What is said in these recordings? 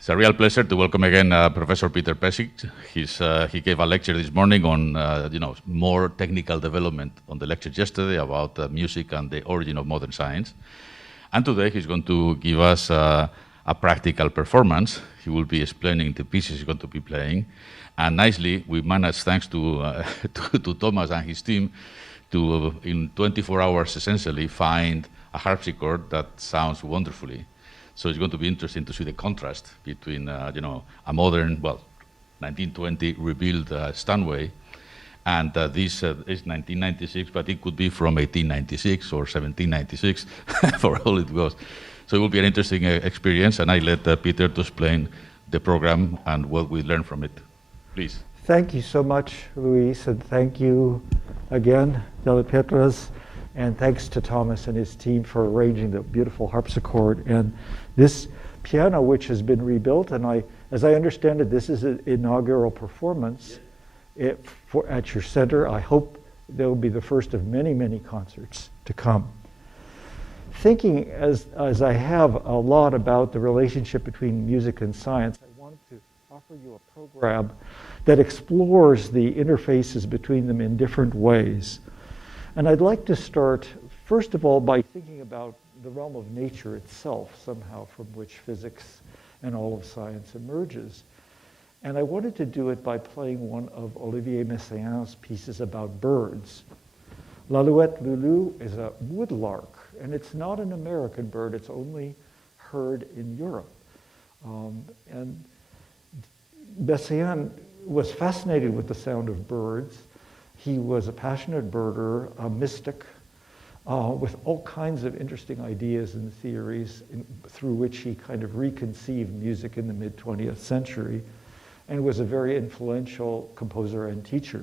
It's a real pleasure to welcome again Professor Peter Pesic. He gave a lecture this morning on more technical development on the lecture yesterday about music and the origin of modern science. And today he's going to give us a practical performance. He will be explaining the pieces he's going to be playing. And nicely, we managed, thanks to, to Thomas and his team, to, in 24 hours, essentially, find a harpsichord that sounds wonderfully. So it's going to be interesting to see the contrast between, a modern, 1920 rebuilt Stanway, and this is 1996, but it could be from 1896 or 1796, for all it goes. So it will be an interesting experience, and I let Peter to explain the program and what we learn from it. Please. Thank you so much, Luis, and thank you again, Della Pietras. And thanks to Thomas and his team for arranging the beautiful harpsichord and this piano, which has been rebuilt. And as I understand it, this is an inaugural performance at your center. I hope there will be the first of many, many concerts to come. Thinking as I have a lot about the relationship between music and science, I wanted to offer you a program that explores the interfaces between them in different ways. And I'd like to start, first of all, by thinking about the realm of nature itself, somehow, from which physics and all of science emerges. And I wanted to do it by playing one of Olivier Messiaen's pieces about birds. L'alouette lulu is a woodlark, and it's not an American bird, it's only heard in Europe. And Messiaen was fascinated with the sound of birds. He was a passionate birder, a mystic, with all kinds of interesting ideas and theories through which he kind of reconceived music in the mid-20th century, and was a very influential composer and teacher.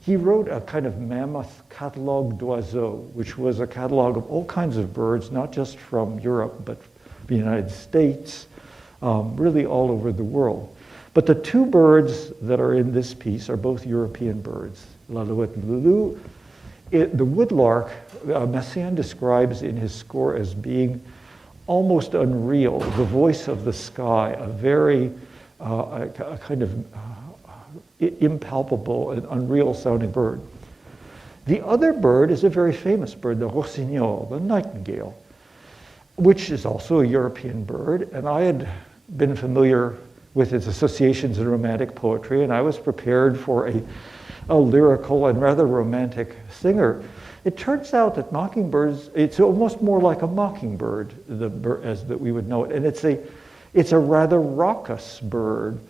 He wrote a kind of mammoth catalogue d'oiseaux, which was a catalog of all kinds of birds, not just from Europe, but the United States, really all over the world. But the two birds that are in this piece are both European birds. L'alouette lulu, the woodlark, Messiaen describes in his score as being almost unreal, the voice of the sky, a very a kind of impalpable and unreal sounding bird. The other bird is a very famous bird, the rossignol, the nightingale, which is also a European bird, and I had been familiar with its associations in Romantic poetry, and I was prepared for a lyrical and rather romantic singer. It turns out that mockingbirds, it's almost more like a mockingbird, as that we would know it, and it's a rather raucous bird,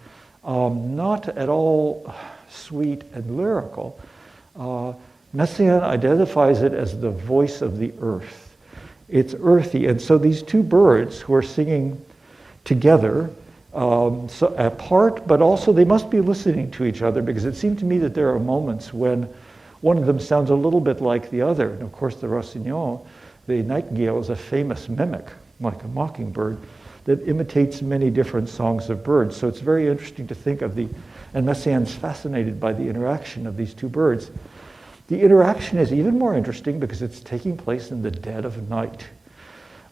not at all sweet and lyrical. Messiaen identifies it as the voice of the earth. It's earthy, and so these two birds who are singing together, so apart, but also they must be listening to each other, because it seemed to me that there are moments when one of them sounds a little bit like the other. And of course, the rossignol, the nightingale, is a famous mimic, like a mockingbird, that imitates many different songs of birds. So it's very interesting to think of and Messiaen's fascinated by the interaction of these two birds. The interaction is even more interesting because it's taking place in the dead of night.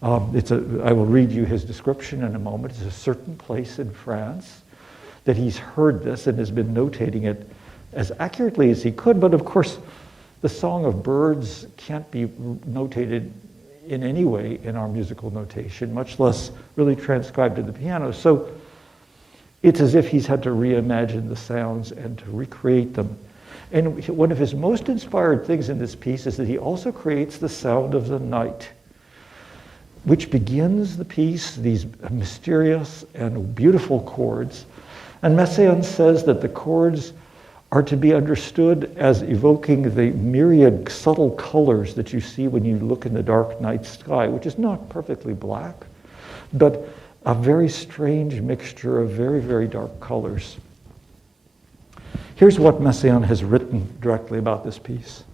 I will read you his description in a moment. It's a certain place in France that he's heard this and has been notating it as accurately as he could. But of course, the song of birds can't be notated in any way in our musical notation, much less really transcribed to the piano. So it's as if he's had to reimagine the sounds and to recreate them. And one of his most inspired things in this piece is that he also creates the sound of the night, which begins the piece, these mysterious and beautiful chords. And Messiaen says that the chords are to be understood as evoking the myriad subtle colors that you see when you look in the dark night sky, which is not perfectly black, but a very strange mixture of very, very dark colors. Here's what Messiaen has written directly about this piece.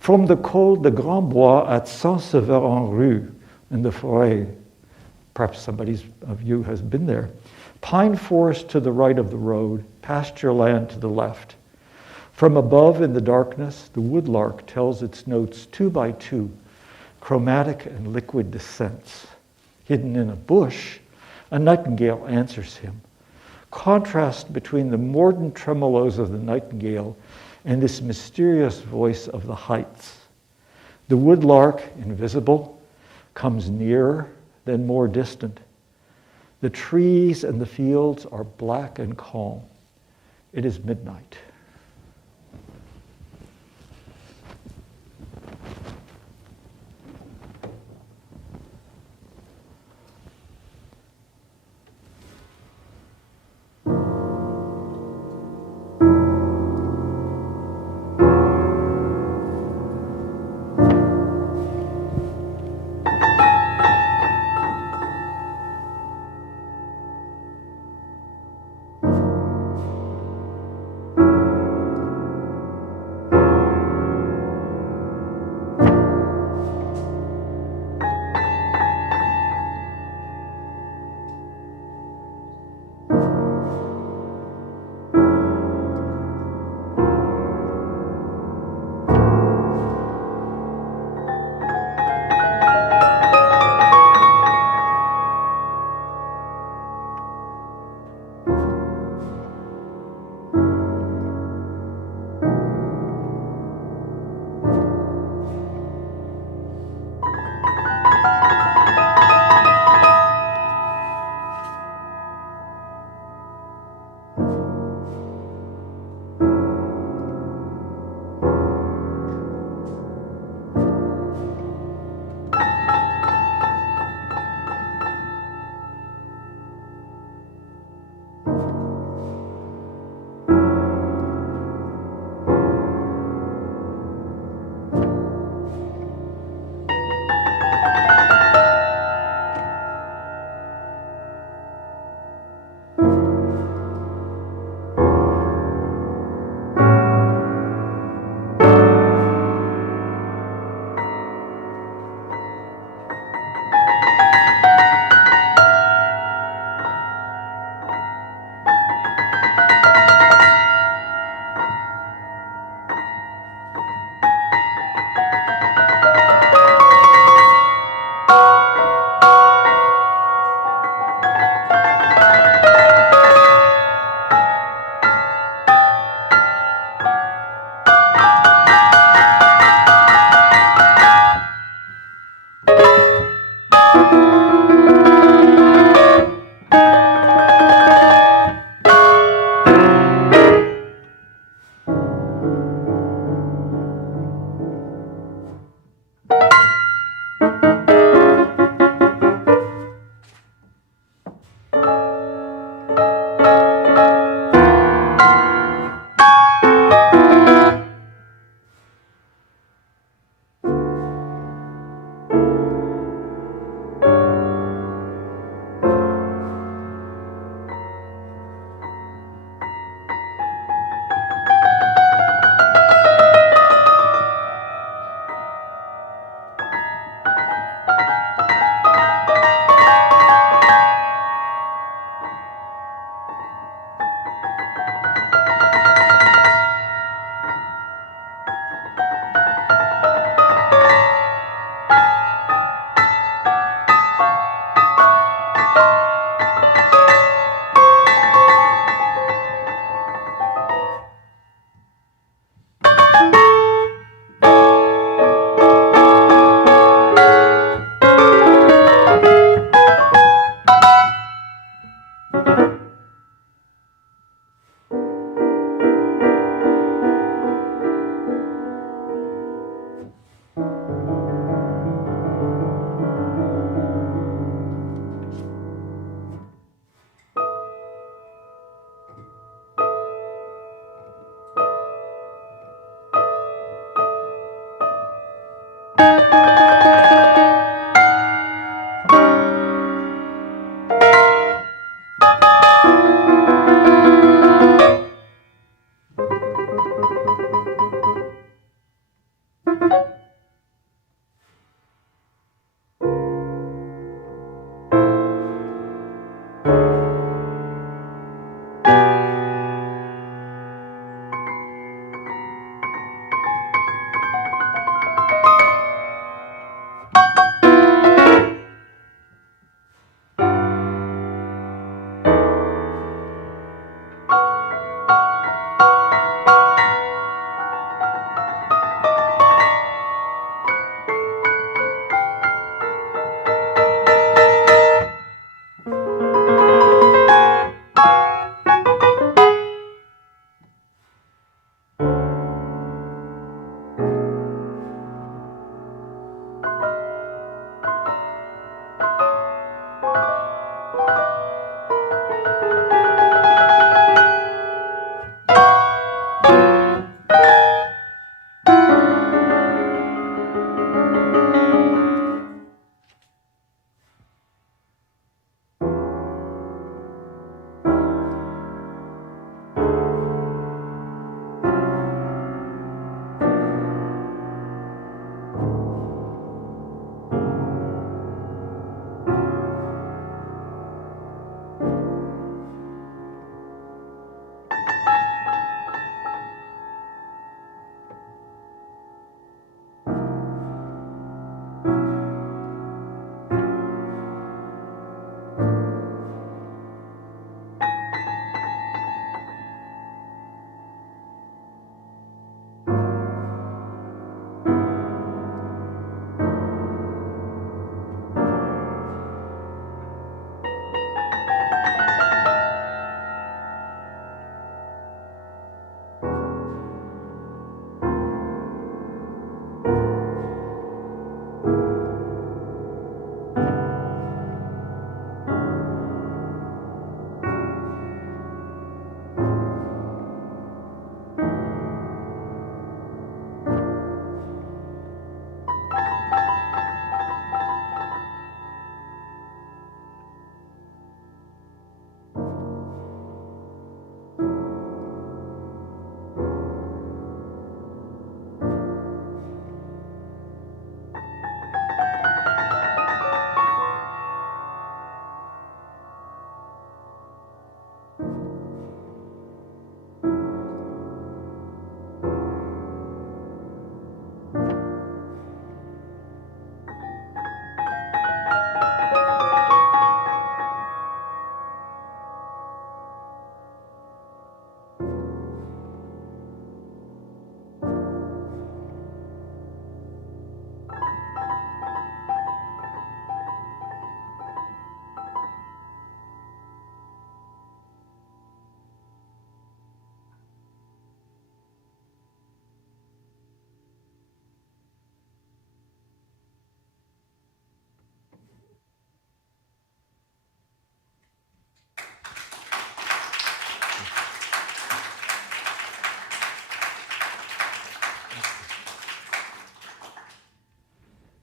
From the col de Grand Bois at Saint-Sever-en-Rue, in the Forêt, perhaps somebody of you has been there, pine forest to the right of the road, pasture land to the left. From above in the darkness, the woodlark tells its notes 2 by 2, chromatic and liquid descents. Hidden in a bush, A nightingale answers him. Contrast between the mordant tremolos of the nightingale and this mysterious voice of the heights. The woodlark, invisible, comes nearer, then more distant. The trees and the fields are black and calm. It is midnight.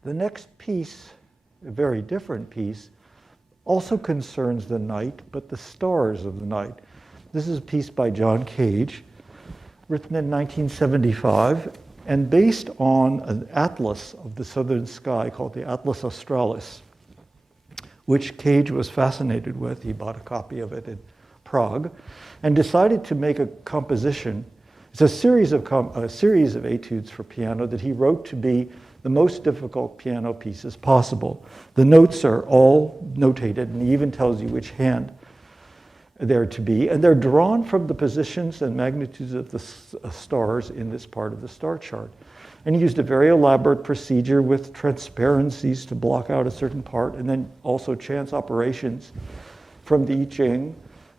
The next piece, a very different piece, also concerns the night, but the stars of the night. This is a piece by John Cage, written in 1975, and based on an atlas of the southern sky called the Atlas Australis, which Cage was fascinated with. He bought a copy of it in Prague and decided to make a composition. It's a series of etudes for piano that he wrote to be the most difficult piano pieces possible. The notes are all notated, and he even tells you which hand they're to be, and they're drawn from the positions and magnitudes of the stars in this part of the star chart. And he used a very elaborate procedure with transparencies to block out a certain part, and then also chance operations from the I Ching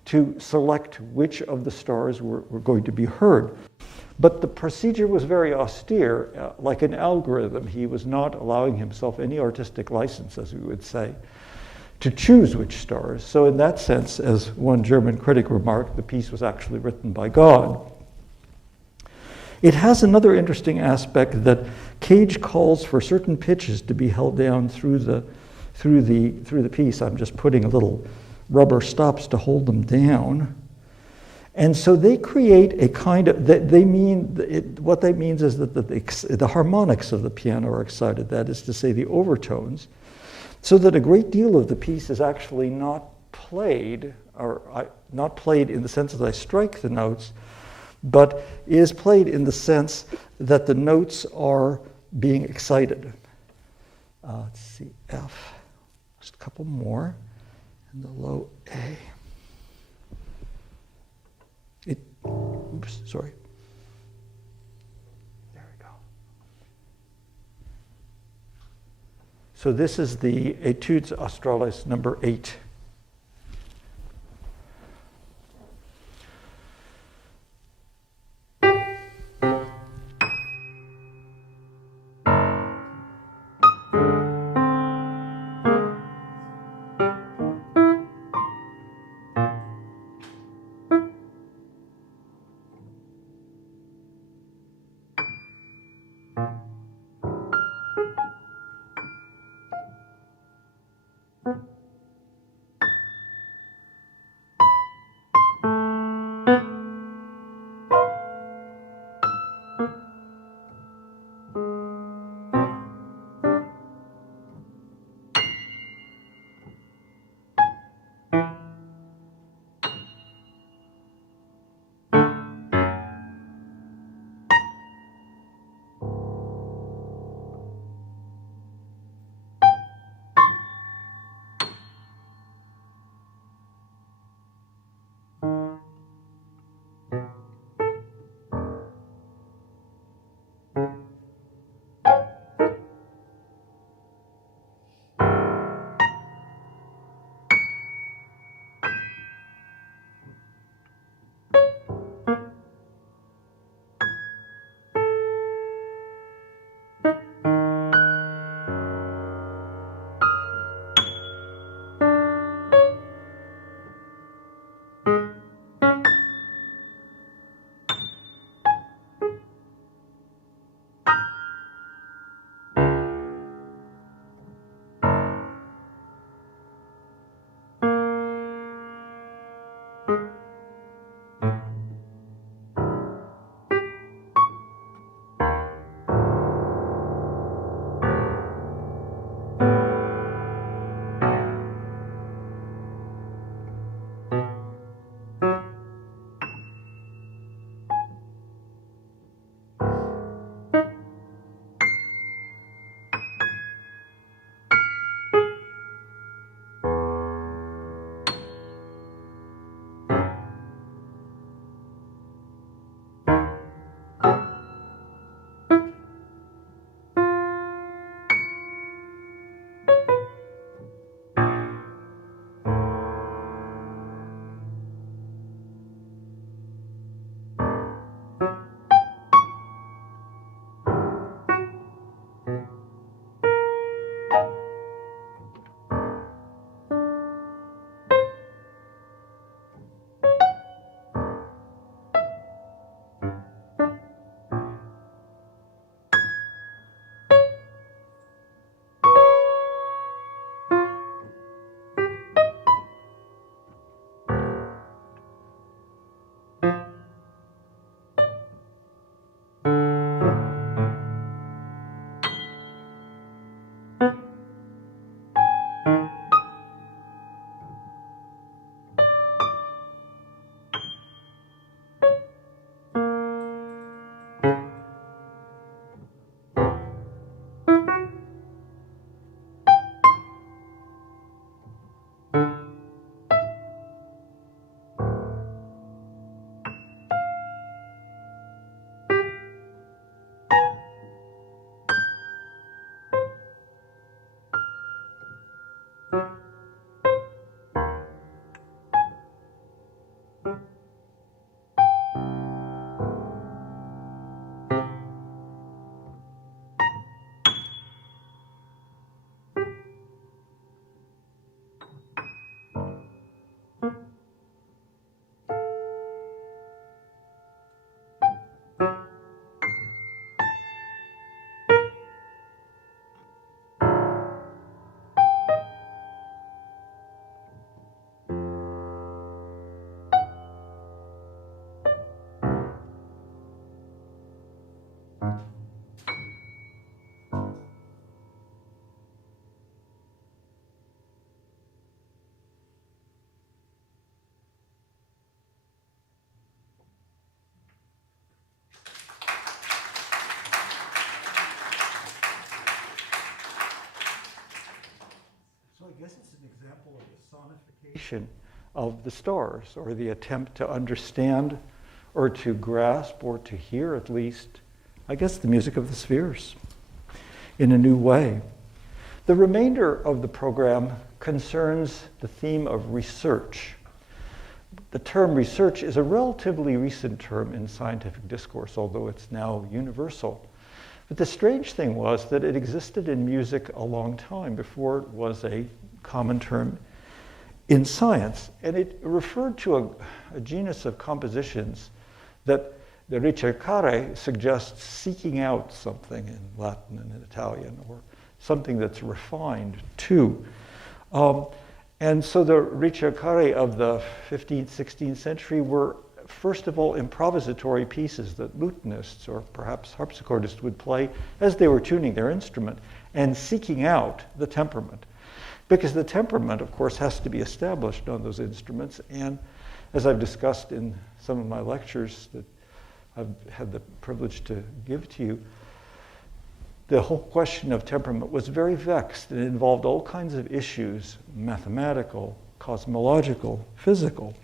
to select which of the stars were going to be heard. But the procedure was very austere, like an algorithm. He was not allowing himself any artistic license, as we would say, to choose which stars. So in that sense, as one German critic remarked, the piece was actually written by God. It has another interesting aspect that Cage calls for certain pitches to be held down through the piece. I'm just putting a little rubber stops to hold them down. And so they create a kind of, what that means is that the harmonics of the piano are excited, that is to say the overtones, so that a great deal of the piece is actually not played, not played in the sense that I strike the notes, but is played in the sense that the notes are being excited. Let's see, F, just a couple more, and the low A. Oops, sorry. There we go. So this is the Etudes Australes number 8. exploration of the stars, or the attempt to understand or to grasp or to hear at least, I guess, the music of the spheres in a new way. The remainder of the program concerns the theme of research. The term research is a relatively recent term in scientific discourse, although it's now universal. But the strange thing was that it existed in music a long time before it was a common term in science. And it referred to a genus of compositions that the ricercare suggests seeking out something in Latin and in Italian, or something that's refined too. And so the ricercare of the 15th, 16th century were, first of all, improvisatory pieces that lutenists or perhaps harpsichordists would play as they were tuning their instrument and seeking out the temperament. Because the temperament, of course, has to be established on those instruments. And as I've discussed in some of my lectures that I've had the privilege to give to you, the whole question of temperament was very vexed. It involved all kinds of issues, mathematical, cosmological, physical.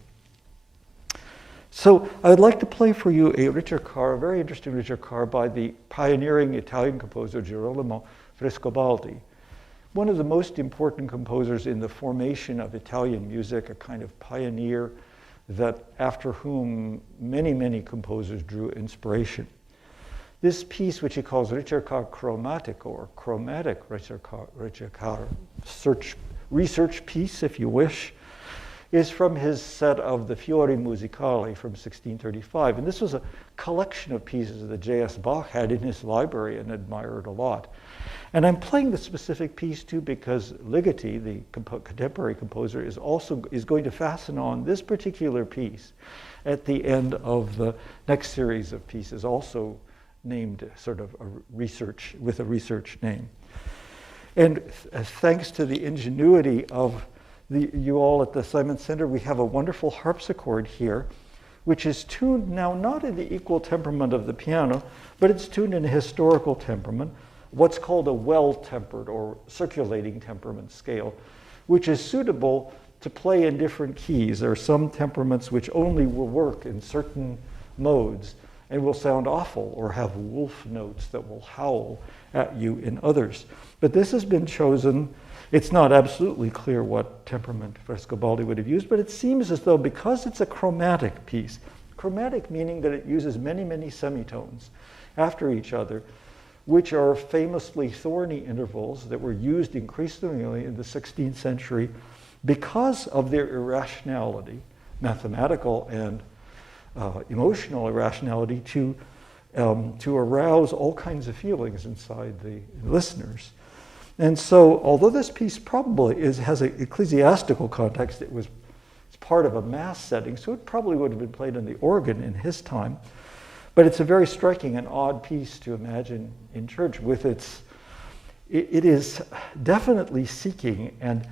So I would like to play for you a ricercar, a very interesting ricercar by the pioneering Italian composer Girolamo Frescobaldi, one of the most important composers in the formation of Italian music, a kind of pioneer that after whom many, many composers drew inspiration. This piece, which he calls Ricercar Cromaticho, or chromatic ricercar, research piece, if you wish, is from his set of the Fiori Musicali from 1635. And this was a collection of pieces that J.S. Bach had in his library and admired a lot. And I'm playing the specific piece too because Ligeti, the contemporary composer, is going to fasten on this particular piece at the end of the next series of pieces, also named sort of a research, with a research name. And thanks to the ingenuity of you all at the Simon Center, we have a wonderful harpsichord here, which is tuned now not in the equal temperament of the piano, but it's tuned in a historical temperament, what's called a well-tempered or circulating temperament scale, which is suitable to play in different keys. There are some temperaments which only will work in certain modes and will sound awful or have wolf notes that will howl at you in others. But this has been chosen. It's not absolutely clear what temperament Frescobaldi would have used, but it seems as though because it's a chromatic piece, chromatic meaning that it uses many, many semitones after each other, which are famously thorny intervals that were used increasingly in the 16th century because of their irrationality, mathematical and emotional irrationality, to arouse all kinds of feelings inside the listeners. And so, although this piece probably has an ecclesiastical context, it's part of a mass setting, so it probably would have been played on the organ in his time. But it's a very striking and odd piece to imagine in church with it is definitely seeking and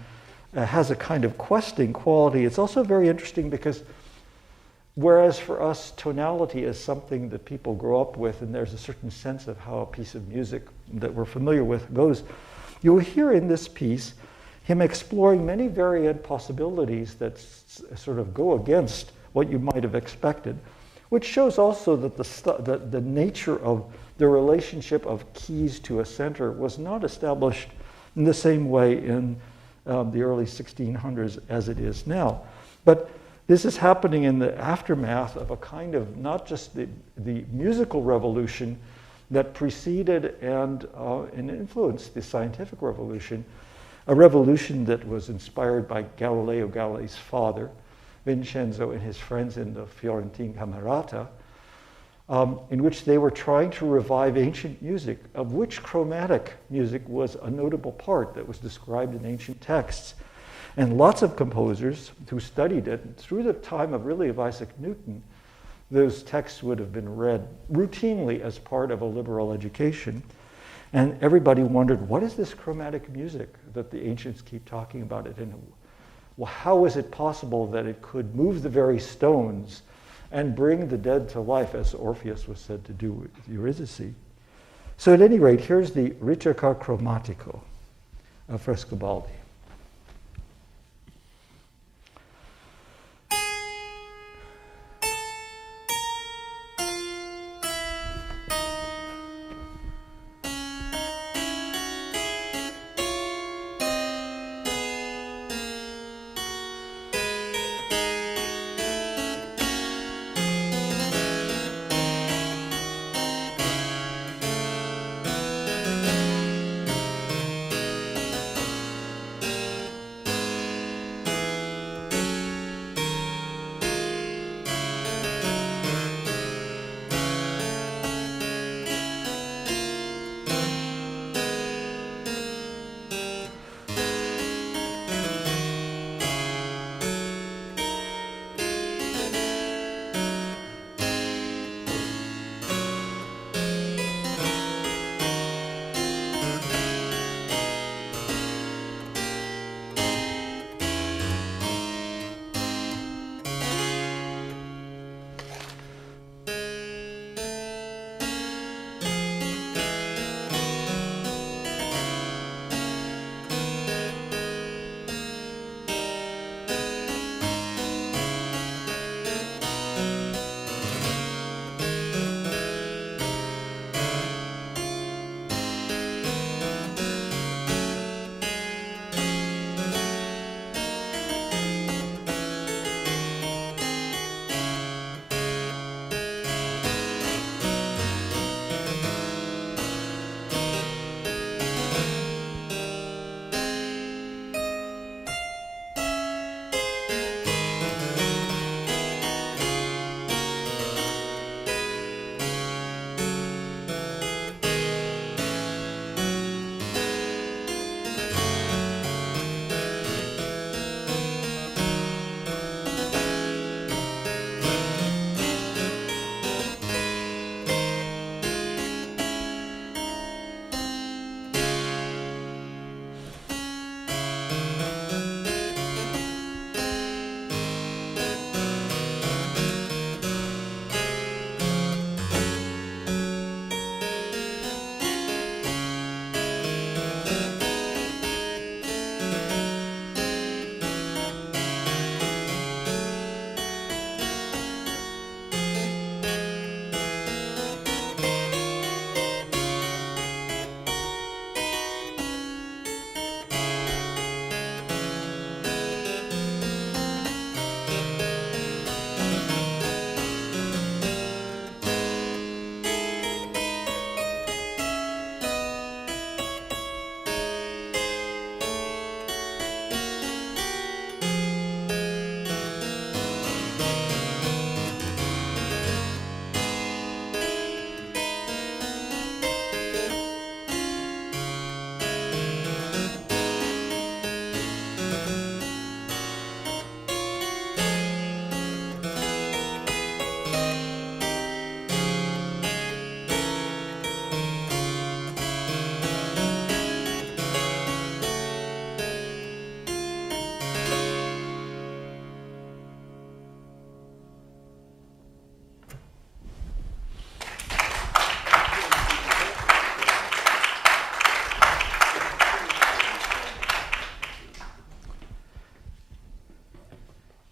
has a kind of questing quality. It's also very interesting because whereas for us tonality is something that people grow up with and there's a certain sense of how a piece of music that we're familiar with goes, you will hear in this piece him exploring many varied possibilities that sort of go against what you might have expected, which shows also that the nature of the relationship of keys to a center was not established in the same way in the early 1600s as it is now. But this is happening in the aftermath of a kind of not just the musical revolution that preceded and influenced the scientific revolution, a revolution that was inspired by Galileo Galilei's father, Vincenzo, and his friends in the Florentine Camerata, in which they were trying to revive ancient music, of which chromatic music was a notable part that was described in ancient texts. And lots of composers who studied it, through the time of Isaac Newton, those texts would have been read routinely as part of a liberal education. And everybody wondered, what is this chromatic music that the ancients keep talking about it? And well, how is it possible that it could move the very stones and bring the dead to life, as Orpheus was said to do with Eurydice? So at any rate, here's the Ricercar Cromaticho of Frescobaldi.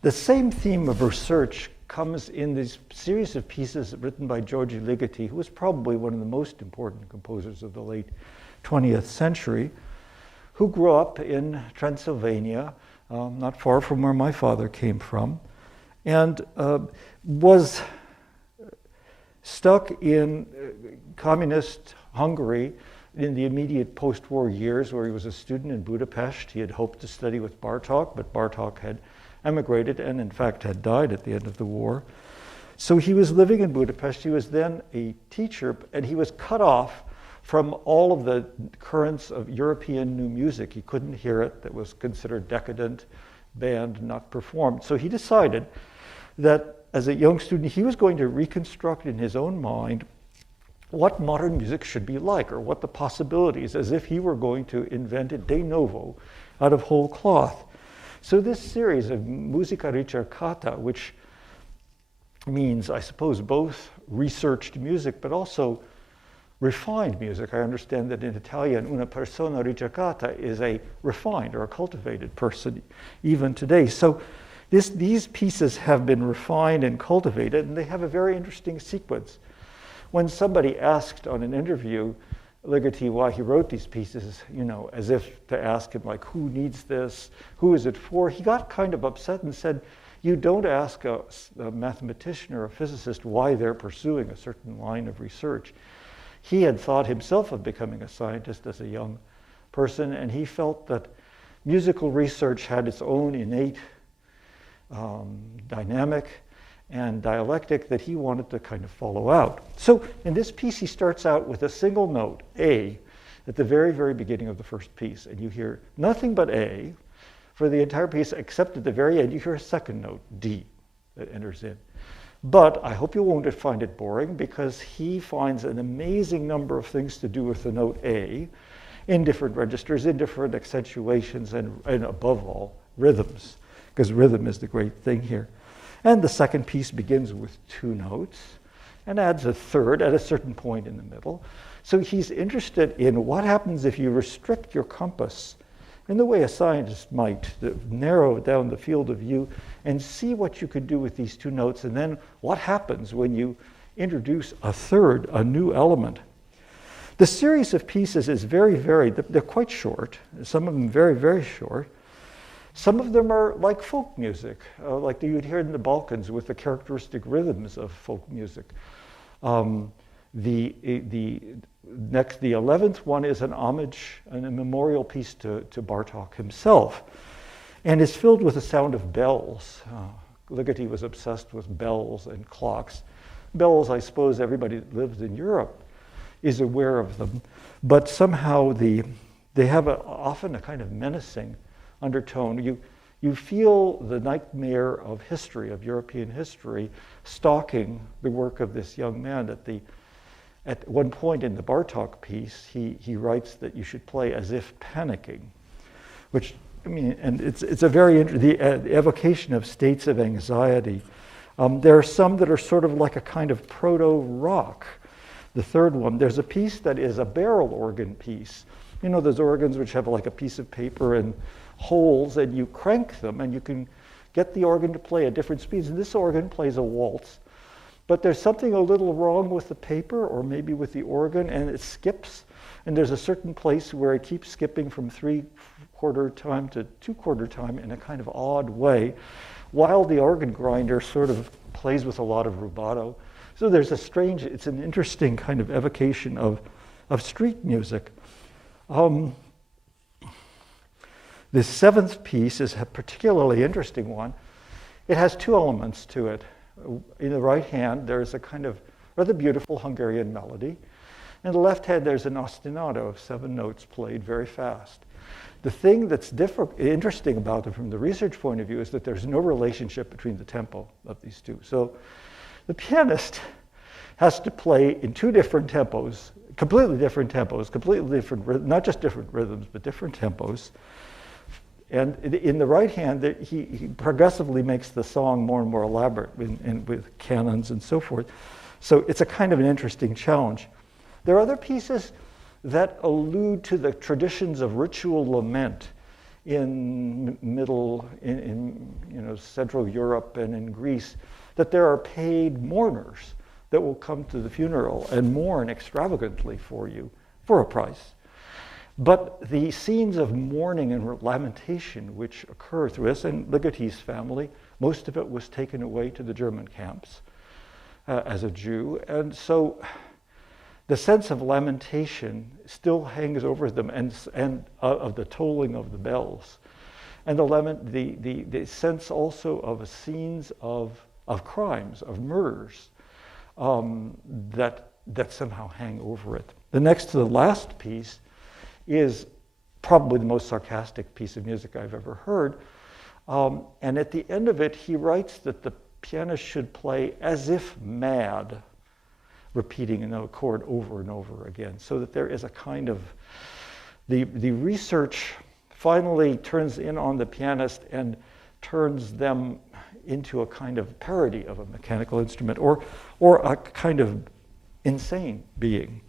The same theme of research comes in this series of pieces written by György Ligeti, who was probably one of the most important composers of the late 20th century, who grew up in Transylvania, not far from where my father came from, and was stuck in communist Hungary in the immediate post-war years, where he was a student in Budapest. He had hoped to study with Bartók, but Bartók had emigrated and in fact had died at the end of the war. So he was living in Budapest. He was then a teacher, and he was cut off from all of the currents of European new music. He couldn't hear it. That was considered decadent, banned, not performed. So he decided that as a young student, he was going to reconstruct in his own mind what modern music should be like, or what the possibilities, as if he were going to invent it de novo out of whole cloth. So this series of Musica ricercata, which means, I suppose, both researched music, but also refined music. I understand that in Italian, una persona ricercata is a refined or a cultivated person, even today. So these pieces have been refined and cultivated, and they have a very interesting sequence. When somebody asked on an interview Ligeti why he wrote these pieces, as if to ask him, like, who needs this? Who is it for? He got kind of upset and said, you don't ask a mathematician or a physicist why they're pursuing a certain line of research. He had thought himself of becoming a scientist as a young person, and he felt that musical research had its own innate dynamic and dialectic that he wanted to kind of follow out. So in this piece, he starts out with a single note, A, at the very, very beginning of the first piece. And you hear nothing but A for the entire piece, except at the very end, you hear a second note, D, that enters in. But I hope you won't find it boring, because he finds an amazing number of things to do with the note A in different registers, in different accentuations, and above all, rhythms, because rhythm is the great thing here. And the second piece begins with two notes and adds a third at a certain point in the middle. So he's interested in what happens if you restrict your compass in the way a scientist might, to narrow down the field of view and see what you could do with these two notes, and then what happens when you introduce a third, a new element. The series of pieces is very varied. They're quite short, some of them very, very short. Some of them are like folk music, like you'd hear in the Balkans with the characteristic rhythms of folk music. The 11th one is an homage and a memorial piece to Bartók himself, and is filled with the sound of bells. Ligeti was obsessed with bells and clocks. Bells, I suppose everybody that lives in Europe is aware of them, but somehow they have often a kind of menacing undertone. You feel the nightmare of history, of European history, stalking the work of this young man. At one point in the Bartók piece, he writes that you should play as if panicking, which, I mean, and it's a very the evocation of states of anxiety. There are some that are sort of like a kind of proto-rock. The third one, there's a piece that is a barrel organ piece. You know, those organs which have like a piece of paper and holes, and you crank them, and you can get the organ to play at different speeds. And this organ plays a waltz, but there's something a little wrong with the paper, or maybe with the organ, and it skips. And there's a certain place where it keeps skipping from 3/4 time to 2/4 time in a kind of odd way, while the organ grinder sort of plays with a lot of rubato. So there's it's an interesting kind of evocation of street music. The seventh piece is a particularly interesting one. It has two elements to it. In the right hand, there's a kind of rather beautiful Hungarian melody. In the left hand, there's an ostinato of 7 notes played very fast. The thing that's interesting about it from the research point of view is that there's no relationship between the tempo of these two. So the pianist has to play in 2 different tempos, completely different not just different rhythms, but different tempos. And in the right hand, he progressively makes the song more and more elaborate with canons and so forth. So it's a kind of an interesting challenge. There are other pieces that allude to the traditions of ritual lament in Central Europe and in Greece, that there are paid mourners that will come to the funeral and mourn extravagantly for you for a price. But the scenes of mourning and lamentation which occur through this, and Ligeti's family, most of it was taken away to the German camps as a Jew. And so the sense of lamentation still hangs over them, and of the tolling of the bells. And the sense also of scenes of crimes, of murders, that somehow hang over it. The next to the last piece is probably the most sarcastic piece of music I've ever heard. And at the end of it, he writes that the pianist should play as if mad, repeating a chord over and over again, so that there is a kind of, the research finally turns in on the pianist and turns them into a kind of parody of a mechanical instrument, or a kind of insane being.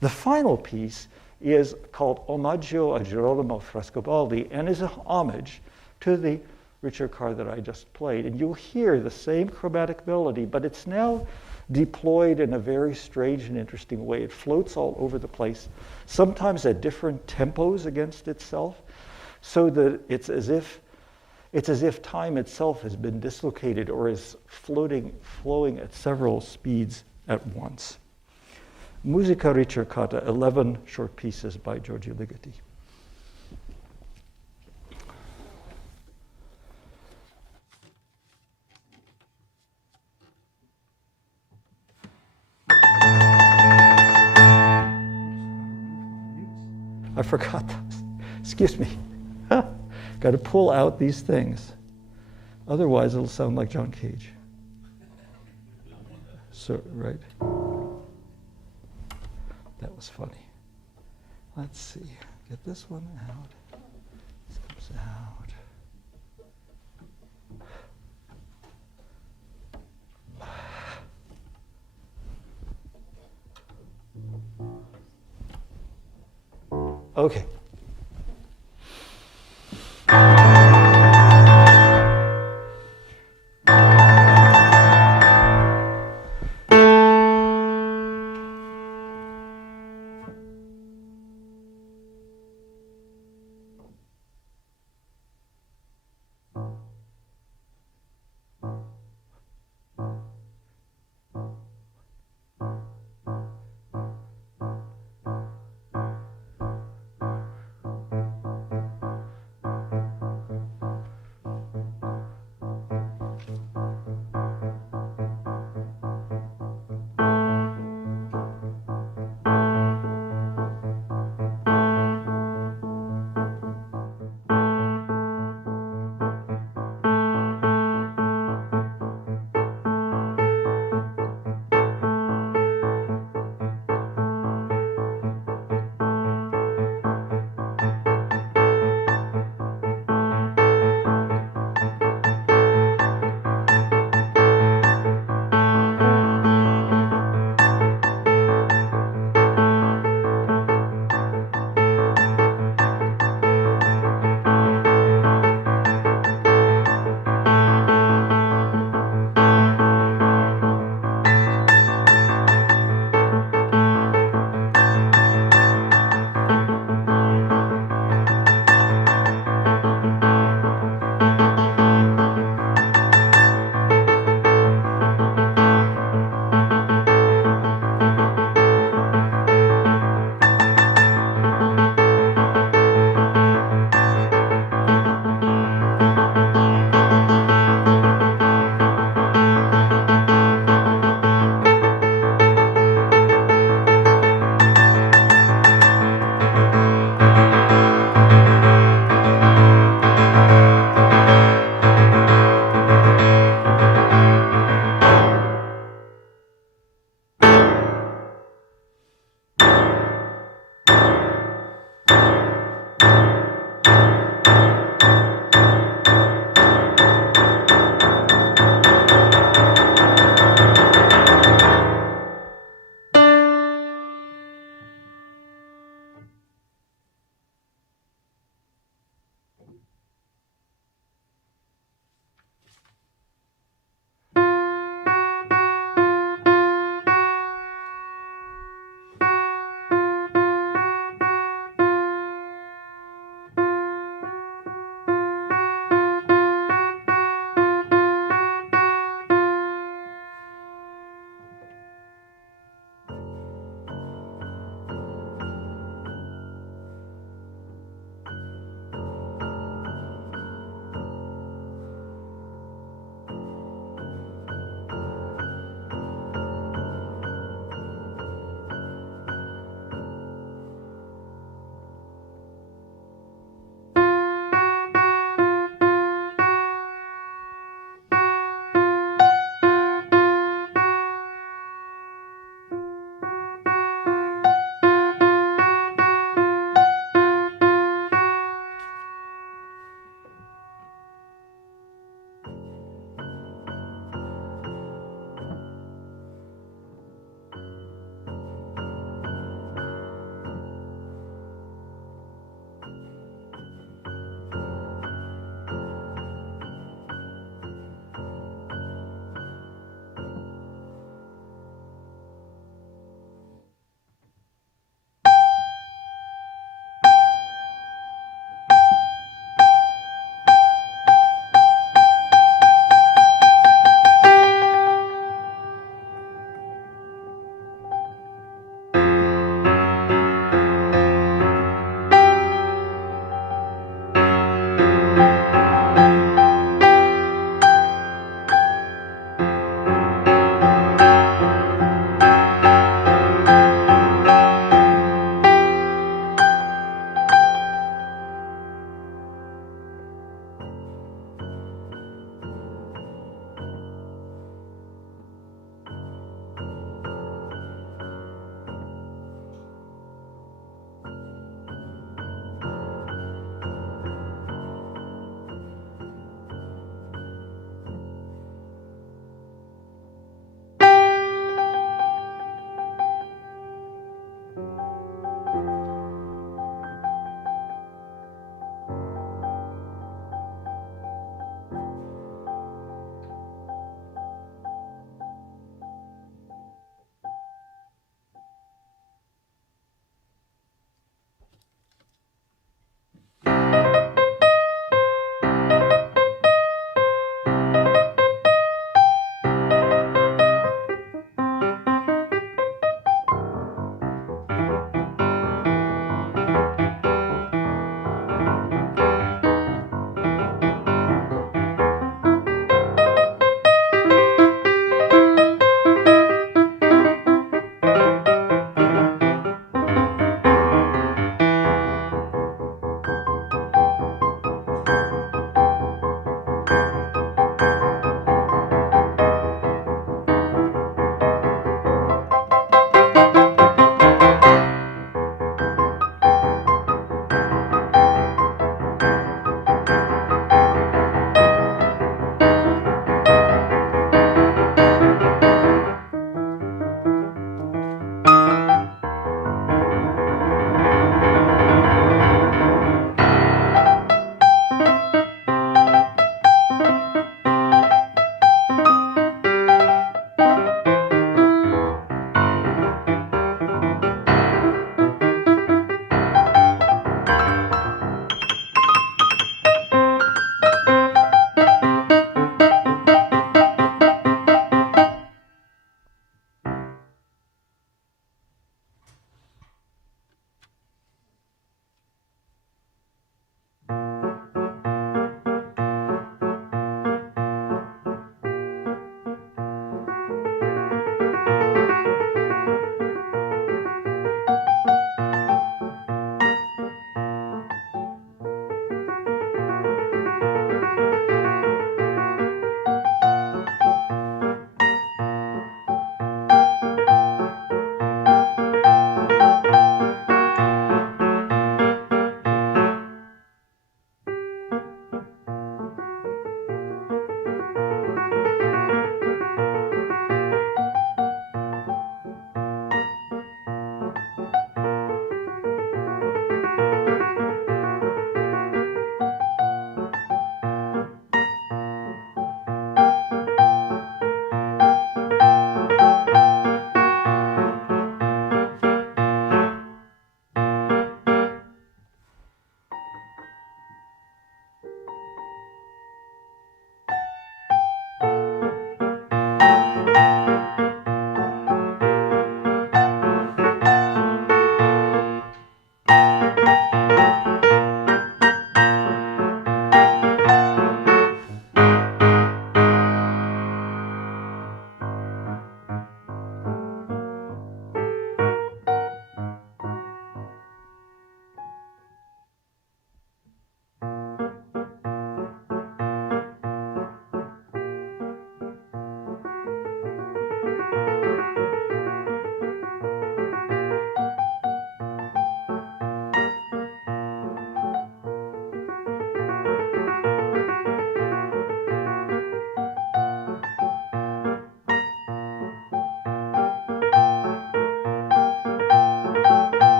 The final piece is called Omaggio a Girolamo Frescobaldi, and is a homage to the Ricercar that I just played. And you'll hear the same chromatic melody, but it's now deployed in a very strange and interesting way. It floats all over the place, sometimes at different tempos against itself, so that it's as if time itself has been dislocated or is flowing at several speeds at once. Musica ricercata, 11 short pieces by György Ligeti. I forgot those. Excuse me. Got to pull out these things. Otherwise, it'll sound like John Cage. So, right. That was funny. Let's see. Get this one out. This comes out. Okay.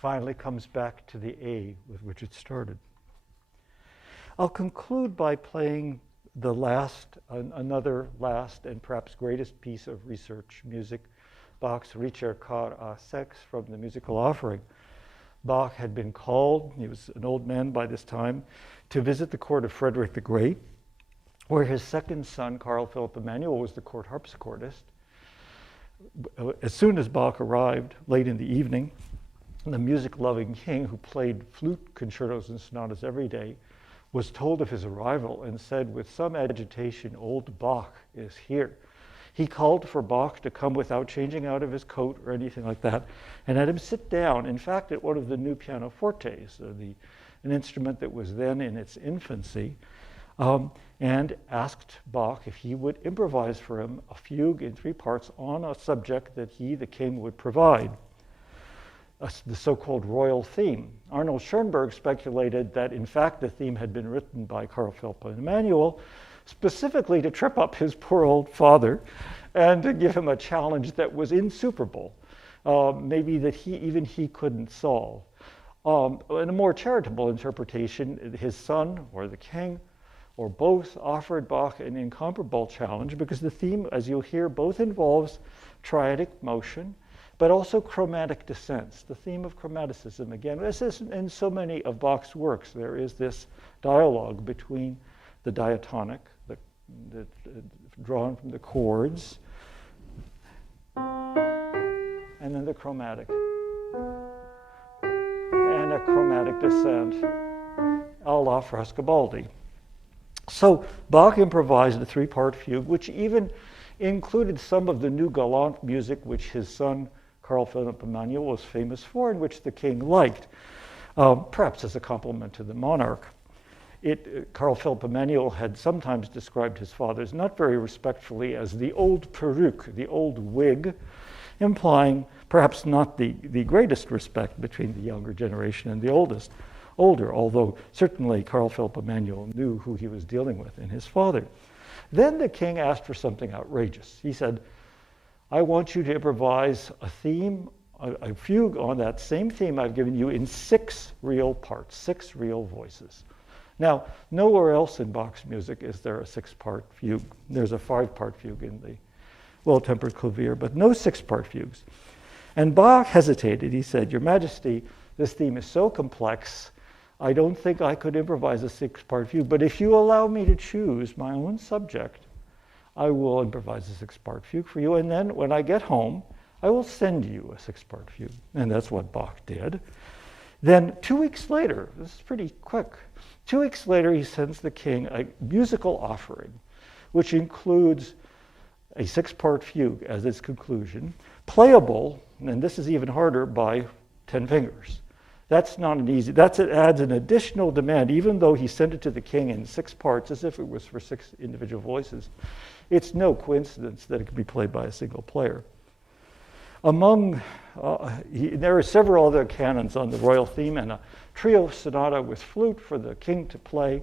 finally comes back to the A with which it started. I'll conclude by playing another last and perhaps greatest piece of research music, Bach's Ricercar from the musical offering. Bach had been called, he was an old man by this time, to visit the court of Frederick the Great, where his second son, Carl Philipp Emanuel, was the court harpsichordist. As soon as Bach arrived, late in the evening, the music-loving king, who played flute concertos and sonatas every day, was told of his arrival and said with some agitation, "Old Bach is here." He called for Bach to come without changing out of his coat or anything like that, and had him sit down, in fact, at one of the new pianofortes, an instrument that was then in its infancy, and asked Bach if he would improvise for him a fugue in 3 parts on a subject that he, the king, would provide, the so-called royal theme. Arnold Schoenberg speculated that, in fact, the theme had been written by Carl Philipp Emanuel specifically to trip up his poor old father and to give him a challenge that was insuperable, maybe that even he couldn't solve. In a more charitable interpretation, his son or the king or both offered Bach an incomparable challenge because the theme, as you'll hear, both involves triadic motion but also chromatic descents, the theme of chromaticism. Again, this is in so many of Bach's works. There is this dialogue between the diatonic, drawn from the chords, and then the chromatic, and a chromatic descent, a la Frescobaldi. So Bach improvised a 3-part fugue, which even included some of the new galant music which his son Carl Philipp Emanuel was famous for and which the king liked, perhaps as a compliment to the monarch. Carl Philipp Emanuel had sometimes described his father's, not very respectfully, as the old peruke, the old wig, implying perhaps not the greatest respect between the younger generation and the older, although certainly Carl Philipp Emanuel knew who he was dealing with in his father. Then the king asked for something outrageous. He said, "I want you to improvise a theme, a fugue on that same theme I've given you in 6 real parts, 6 real voices." Now, nowhere else in Bach's music is there a 6-part fugue. There's a 5-part fugue in the Well-Tempered Clavier, but no 6-part fugues. And Bach hesitated. He said, "Your Majesty, this theme is so complex, I don't think I could improvise a 6-part fugue, but if you allow me to choose my own subject, I will improvise a 6-part fugue for you, and then when I get home, I will send you a 6-part fugue." And that's what Bach did. Then 2 weeks later, this is pretty quick, 2 weeks later he sends the king a musical offering, which includes a 6-part fugue as its conclusion, playable, and this is even harder, by 10 fingers. That's not an easy, it adds an additional demand, even though he sent it to the king in 6 parts as if it was for 6 individual voices. It's no coincidence that it can be played by a single player. There are several other canons on the royal theme and a trio sonata with flute for the king to play,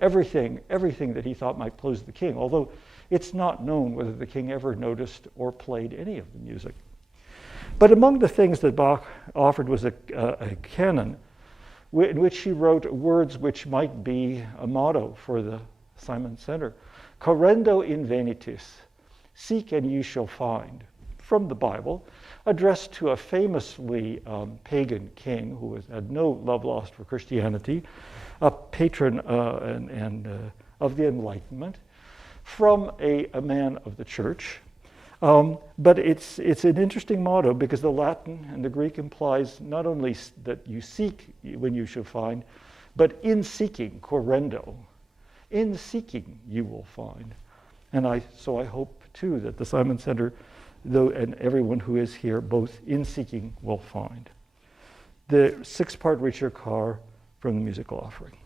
everything that he thought might please the king, although it's not known whether the king ever noticed or played any of the music. But among the things that Bach offered was a canon in which he wrote words which might be a motto for the Simon Center. "Correndo in venitis, seek and you shall find," from the Bible, addressed to a famously pagan king who had no love lost for Christianity, a patron of the Enlightenment, from a man of the church. But it's an interesting motto because the Latin and the Greek implies not only that you seek when you shall find, but in seeking, correndo. In seeking, you will find. And so I hope, too, that the Simon Center, and everyone who is here, both in seeking, will find. The 6-part Ricercar from the musical offering.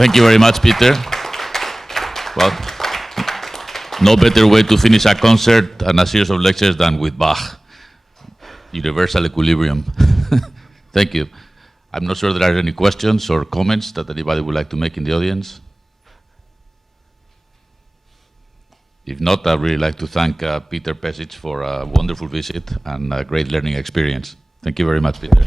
Thank you very much, Peter. Well, no better way to finish a concert and a series of lectures than with Bach. Universal equilibrium. Thank you. I'm not sure there are any questions or comments that anybody would like to make in the audience. If not, I'd really like to thank Peter Pesic for a wonderful visit and a great learning experience. Thank you very much, Peter.